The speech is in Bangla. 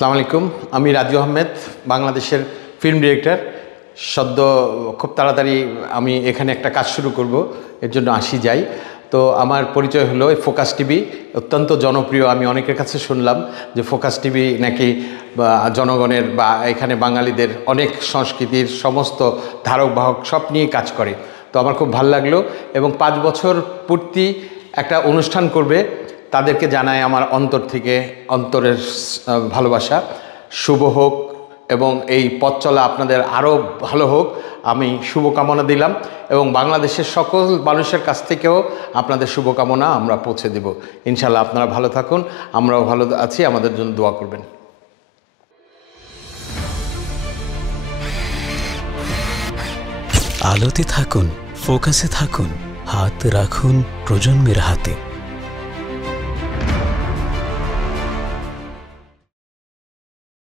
আসসালামু আলাইকুম। আমি রাজু আহমেদ, বাংলাদেশের ফিল্ম ডিরেক্টর। সদ্য খুব তাড়াতাড়ি আমি এখানে একটা কাজ শুরু করব, এর জন্য যাই। তো আমার পরিচয় হলো ফোকাস টিভি, অত্যন্ত জনপ্রিয়। আমি অনেকের কাছে শুনলাম যে ফোকাস টিভি নাকি জনগণের বা এখানে বাঙালিদের অনেক সংস্কৃতির সমস্ত ধারক বাহক সব নিয়ে কাজ করে। তো আমার খুব ভালো লাগলো এবং 5 বছর পূর্তি একটা অনুষ্ঠান করবে, তাদেরকে জানায় আমার অন্তর থেকে অন্তরের ভালোবাসা। শুভ হোক এবং এই পথ চলা আপনাদের আরও ভালো হোক, আমি শুভকামনা দিলাম এবং বাংলাদেশের সকল মানুষের কাছ থেকেও আপনাদের শুভকামনা আমরা পৌঁছে দেব। ইনশাল্লাহ আপনারা ভালো থাকুন, আমরাও ভালো আছি, আমাদের জন্য দোয়া করবেন। আলোতে থাকুন, ফোকাসে থাকুন, হাত রাখুন প্রজন্মের হাতে।